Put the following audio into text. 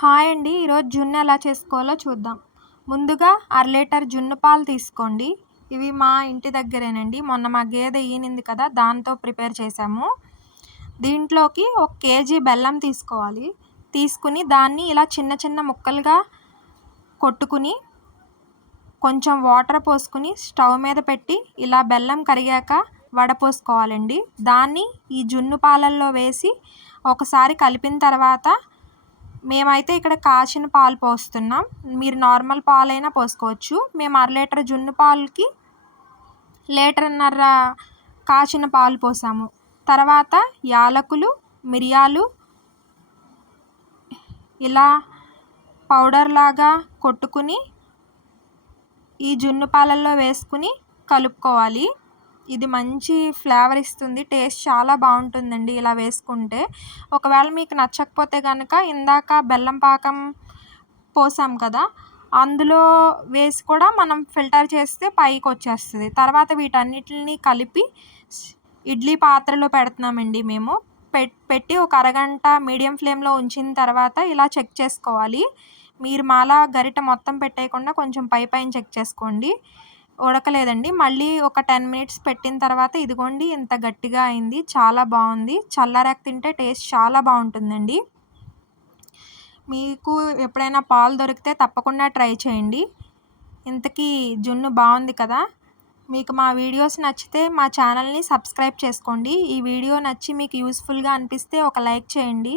Hi అండి. ఈరోజు జున్ను ఎలా చేసుకోవాలో చూద్దాం. ముందుగా అర లీటర్ జున్ను పాలు తీసుకోండి. ఇవి మా ఇంటి దగ్గరేనండి. మొన్న మా గేదె ఈనింది కదా, దాంతో ప్రిపేర్ చేశాము. దీంట్లోకి 1 కేజీ బెల్లం తీసుకోవాలి. తీసుకుని దాన్ని ఇలా చిన్న చిన్న ముక్కలుగా కొట్టుకుని కొంచెం వాటర్ పోసుకుని స్టవ్ మీద పెట్టి ఇలా బెల్లం కరిగాక వడపోసుకోవాలండి. దాన్ని ఈ జున్ను పాలల్లో వేసి ఒకసారి కలిపిన తర్వాత మేమైతే ఇక్కడ కాచిన పాలు పోస్తున్నాం. మీరు నార్మల్ పాలైనా పోసుకోవచ్చు. మేము అర లీటర్ జున్ను పాలకి 1.5 లీటర్ కాచిన పాలు పోసాము. తర్వాత యాలకులు, మిరియాలు ఇలా పౌడర్ లాగా కొట్టుకుని ఈ జున్ను పాలల్లో వేసుకుని కలుపుకోవాలి. ఇది మంచి ఫ్లేవర్ ఇస్తుంది. టేస్ట్ చాలా బాగుంటుందండి ఇలా వేసుకుంటే. ఒకవేళ మీకు నచ్చకపోతే కనుక ఇందాక బెల్లం పాకం పోసాం కదా, అందులో వేసి కూడా మనం ఫిల్టర్ చేస్తే పైకి వచ్చేస్తుంది. తర్వాత వీటన్నిటిని కలిపి ఇడ్లీ పాత్రలో పెడుతున్నామండి మేము. పెట్టి ఒక అరగంట మీడియం ఫ్లేమ్లో ఉంచిన తర్వాత ఇలా చెక్ చేసుకోవాలి. మీరు మాలా గరిట మొత్తం పెట్టేయకుండా కొంచెం పైన చెక్ చేసుకోండి. ఉడకలేదండి. మళ్ళీ ఒక 10 మినిట్స్ పెట్టిన తర్వాత ఇదిగోండి ఇంత గట్టిగా అయింది. చాలా బాగుంది. చల్లారాక తింటే టేస్ట్ చాలా బాగుంటుందండి. మీకు ఎప్పుడైనా పాలు దొరికితే తప్పకుండా ట్రై చేయండి. ఇంతకీ జున్ను బాగుంది కదా. మీకు మా వీడియోస్ నచ్చితే మా ఛానల్ని సబ్స్క్రైబ్ చేసుకోండి. ఈ వీడియో నచ్చి మీకు యూస్ఫుల్గా అనిపిస్తే ఒక లైక్ చేయండి.